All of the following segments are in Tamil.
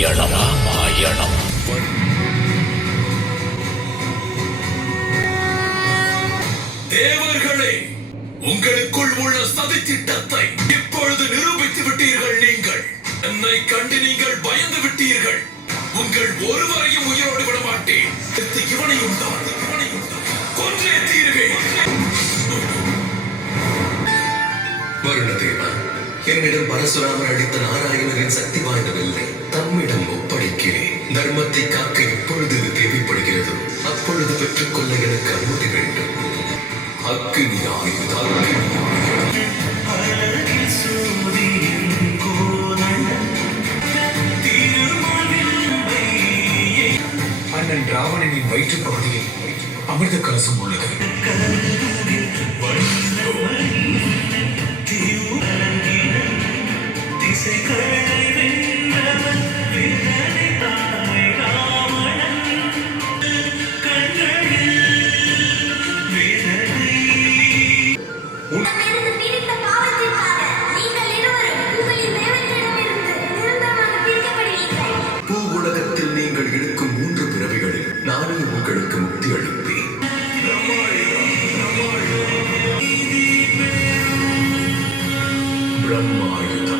ராமாயணம். தேவர்களே, உங்களுக்குள் உள்ள சதி திட்டத்தை இப்பொழுது நிரூபித்து விட்டீர்கள். நீங்கள் என்னை கண்டு நீங்கள் பயந்து விட்டீர்கள். உங்கள் ஒருவரையும் உயிரோடு விட மாட்டேன். இவனையும் தான் கொன்றே தீருவேன். வருணதேவா, என்னிடம் பரசுராமர் அளித்த நாராயணரின் சக்தி வாய்ந்தவில்லை தம்மிடம் ஒப்படைக்கிறேன். தர்மத்தை காக்க எப்பொழுது இது தேவைப்படுகிறது அப்பொழுது பெற்றுக்கொள்ள எனக்கு அனுமதி வேண்டும். அக்னி ஆயுதம். அண்ணன் ராவணனின் வயிற்றுப் பகுதியில் அமிர்த கலசம் உள்ளது. பூவுலகத்தில் நீங்கள் எடுக்கும் 3 பிறவிகளில் நானே உங்களுக்கு முக்தி அளிப்பேன். பிரம்மாயுதம்.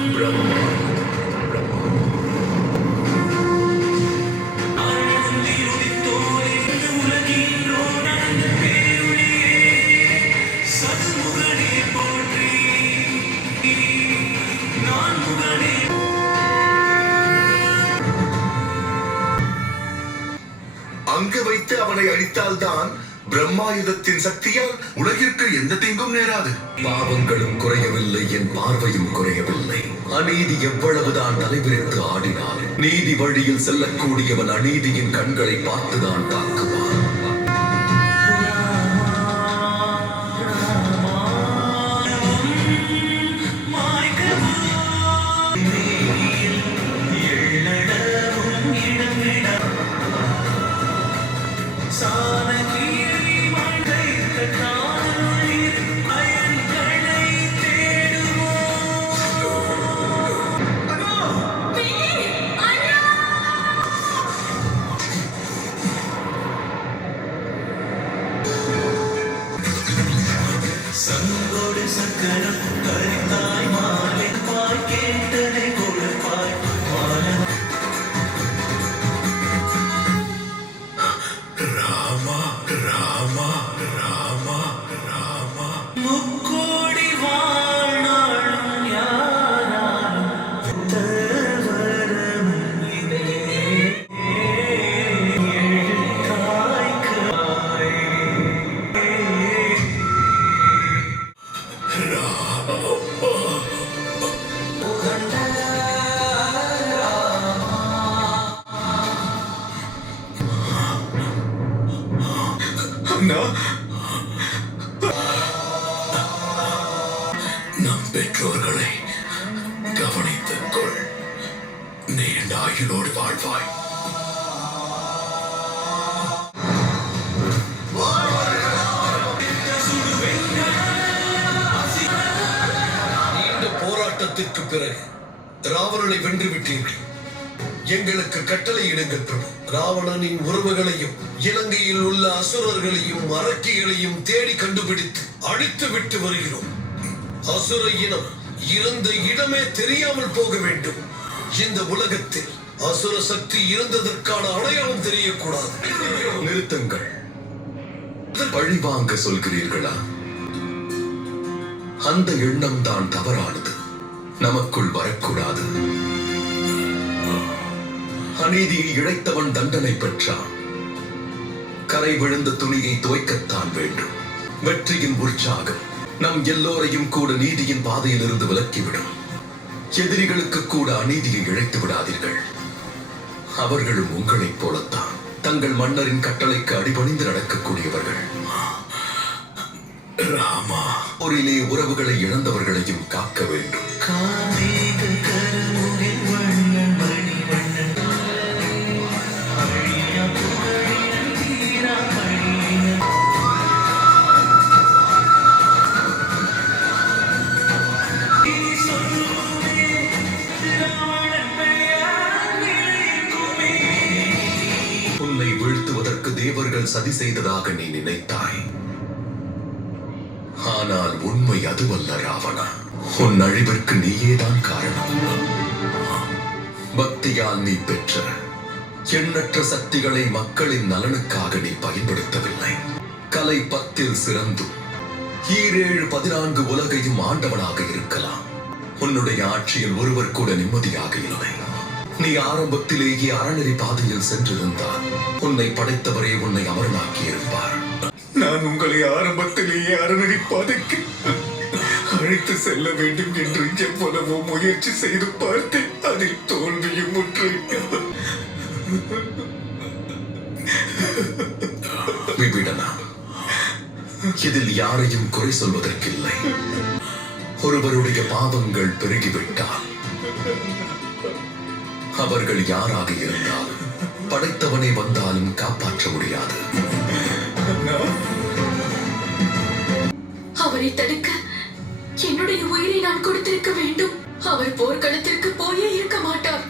அங்கு வைத்து அவனை அழித்தால்தான் பிரம்மாயுதத்தின் சக்தியால் உலகிற்கு எந்த தீங்கும் நேராது. பாவங்களும் குறையவில்லை, என் பார்வையும் குறையவில்லை. அநீதி எவ்வளவுதான் தலைவிரித்து ஆடினால் நீதி வழியில் செல்லக்கூடியவன் அநீதியின் கண்களை பார்த்துதான் தாக்குவான். சங்கோடு சக்கரம் கரித்தாய் மாலை பாய் கேட்டதை கொடுப்பாய் ராமா ராமா ராமா ராமா. முக்கோடி வாழ்நாளும் யாராலும் தவறம் நம் பெற்றோர்களை கவனித்துக் கொள். நீண்ட ஆயுளோடு வாழ்வாய். நீண்ட போராட்டத்திற்கு பிறகு ராவணனை வென்றுவிட்டீர்கள். எங்களுக்கு கட்டளையிடுங்கள் பிரபு. ராவணனின் உறவுகளையும் இலங்கையில் உள்ள அசுரர்களையும் அரக்கிகளையும் தேடி கண்டுபிடித்து அழித்து விட்டு வருகிறோம். அசுர இனம் இருந்த இடமே தெரியாமல் போக வேண்டும். இந்த உலகத்தில் அசுர சக்தி இருந்ததற்கான அடையாளம் தெரியக்கூடாது. நிறுத்துங்கள். பழிவாங்க சொல்கிறீர்களா? அந்த எண்ணம் தான் தவறானது. நமக்குள் வரக்கூடாது. அநீதியை இழைத்தவன் தண்டனை பெற்றான். கரை விழுந்த துணியை துவைக்கத்தான் வேண்டும். வெற்றியின் உற்சாகம் நம் எல்லோரையும் கூட நீதியின் பாதையில் இருந்து விலக்கிவிடும். எதிரிகளுக்கு கூட அநீதியை இழைத்து விடாதீர்கள். அவர்களும் உங்களைப் போலத்தான் தங்கள் மன்னரின் கட்டளைக்கு அடிபணிந்து நடக்கக்கூடியவர்கள். ராமா, போரிலே உறவுகளை இழந்தவர்களையும் காக்க வேண்டும். தேவர்கள் சதி செய்ததாக நீ நினைத்தாய். ஆனால் உண்மை அதுவல்ல ராவணா. உன் அழிவிற்கு நீயேதான் காரணம். பக்தியால் நீ பெற்ற எண்ணற்ற சக்திகளை மக்களின் நலனுக்காக நீ பயன்படுத்தவில்லை. கலை 10 சிறந்தும் 14 உலகையும் ஆண்டவனாக இருக்கலாம். உன்னுடைய ஆட்சியில் ஒருவர் கூட நிம்மதியாக இல்லை. நீ ஆரம்பத்திலேயே அறநெறி பாதையில் சென்றிருந்தால் உன்னை படைத்தவரே உன்னை அமரனாக்கி இருப்பார். நான் உங்களை ஆரம்பத்திலேயே அறநெறி பாதைக்கு அழைத்து செல்ல வேண்டும் என்று எவ்வளவோ முயற்சி செய்து பார்த்தேன். அதில் தோல்வியும் முற்றேன். விபிடனா, இதில் யாரையும் குறை சொல்வதற்கில்லை. ஒருவருடைய பாவங்கள் பெருகிவிட்டால் அவர்கள் யாராக இருந்தாலும் படைத்தவனே வந்தாலும் காப்பாற்ற முடியாது. அவரை தடுக்க என்னுடைய உயிரை நான் கொடுத்திருக்க வேண்டும். அவர் போர்க்களத்திற்கு போயே இருக்க மாட்டார்.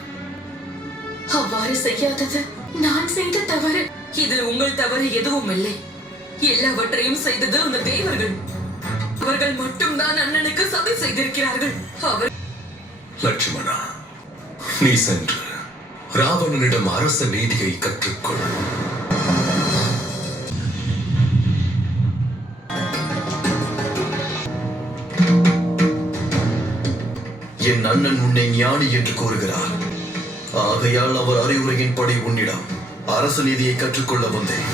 அவ்வாறு செய்யாதது நான் செய்த தவறு. இதில் உங்கள் தவறு எதுவும் இல்லை. எல்லாவற்றையும் செய்தது அந்த தேவர்கள். அவர்கள் மட்டும்தான் அண்ணனுக்கு சதி செய்திருக்கிறார்கள். அவர் லட்சுமணா, நீ சென்று ராவணனிடம் அரச நீதியை கற்றுக்கொள். என் அண்ணன் உன்னை ஞானி என்று கூறுகிறார். ஆகையால் அவர் அறிவுரையின்படி உன்னிடம் அரசு நீதியை கற்றுக்கொள்ள வந்தேன்.